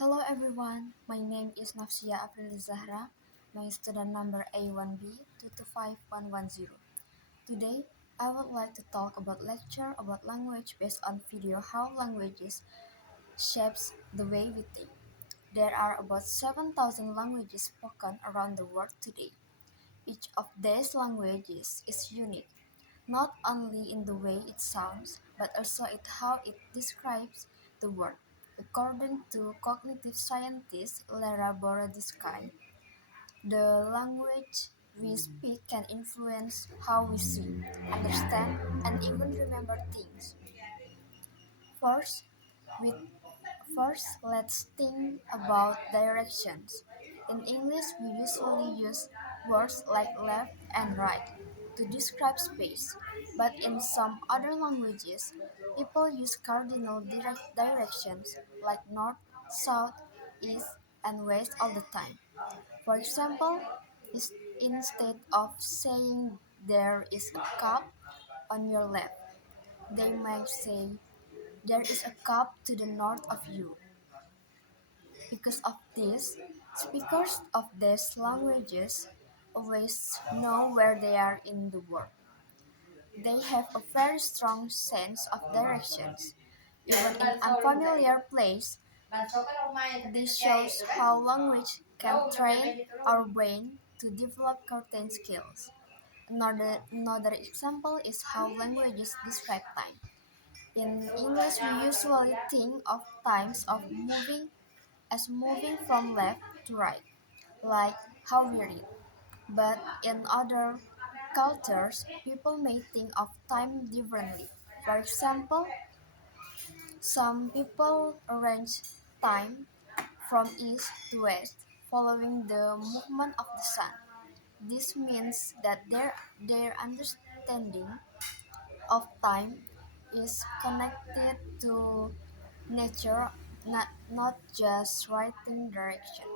Hello everyone, my name is Nafsia April Zahra, my student number A1B225110. Today, I would like to talk about lecture about language based on video how languages shapes the way we think. There are about 7,000 languages spoken around the world today. Each of these languages is unique, not only in the way it sounds, but also in how it describes the world. According to cognitive scientist Lara Boroditsky, the language we speak can influence how we see, understand, and even remember things. First, we let's think about directions. In English, we usually use words like left and right to describe space, but in some other languages, people use cardinal directions like north, south, east, and west all the time. For example, instead of saying there is a cup on your left, they might say there is a cup to the north of you. Because of this, speakers of these languages always know where they are in the world. They have a very strong sense of directions. Even in unfamiliar place, this shows how language can train our brain to develop certain skills. Another example is how languages describe time. In English, we usually think of times of moving as moving from left to right, like how we read. But in other cultures, people may think of time differently. For example, some people arrange time from east to west, following the movement of the sun. This means that their understanding of time is connected to nature, not just writing direction.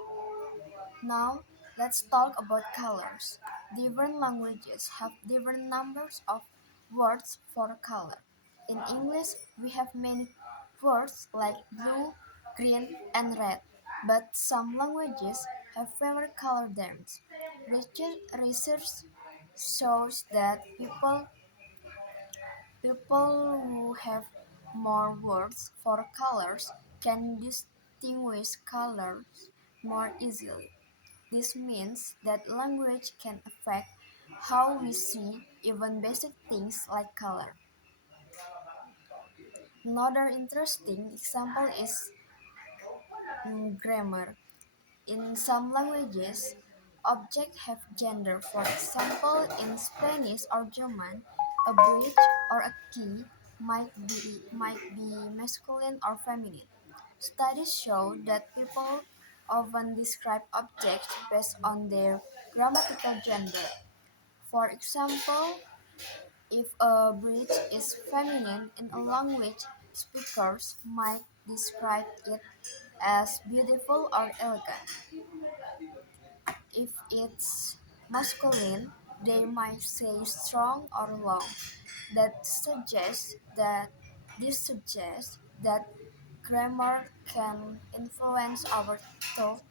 Now, let's talk about colors. Different languages have different numbers of words for color. In English, we have many words like blue, green, and red, but some languages have fewer color terms. Research shows that people who have more words for colors can distinguish colors more easily. This means that language can affect how we see even basic things like color. Another interesting example is grammar. In some languages, objects have gender. For example, in Spanish or German, a bridge or a key might be masculine or feminine. Studies show that people often describe objects based on their grammatical gender. For example, if a bridge is feminine in a language, speakers might describe it as beautiful or elegant. If it's masculine, they might say strong or long. That suggests that this suggests that grammar can influence our thought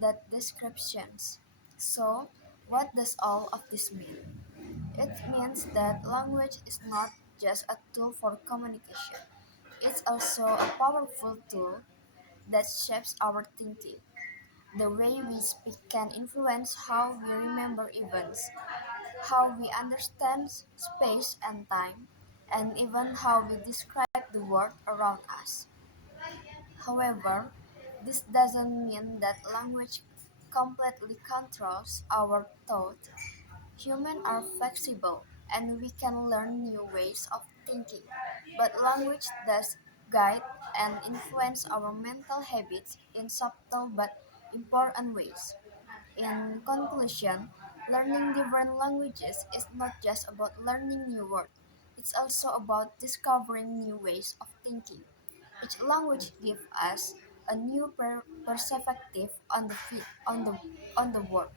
that descriptions. So, what does all of this mean? It means that language is not just a tool for communication. It's also a powerful tool that shapes our thinking. The way we speak can influence how we remember events, how we understand space and time, and even how we describe the world around us. However, this doesn't mean that language completely controls our thought. Humans are flexible and we can learn new ways of thinking, but language does guide and influence our mental habits in subtle but important ways. In conclusion, learning different languages is not just about learning new words, it's also about discovering new ways of thinking. Each language gives us a new perspective on the world.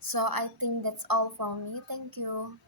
So I think that's all from me. Thank you.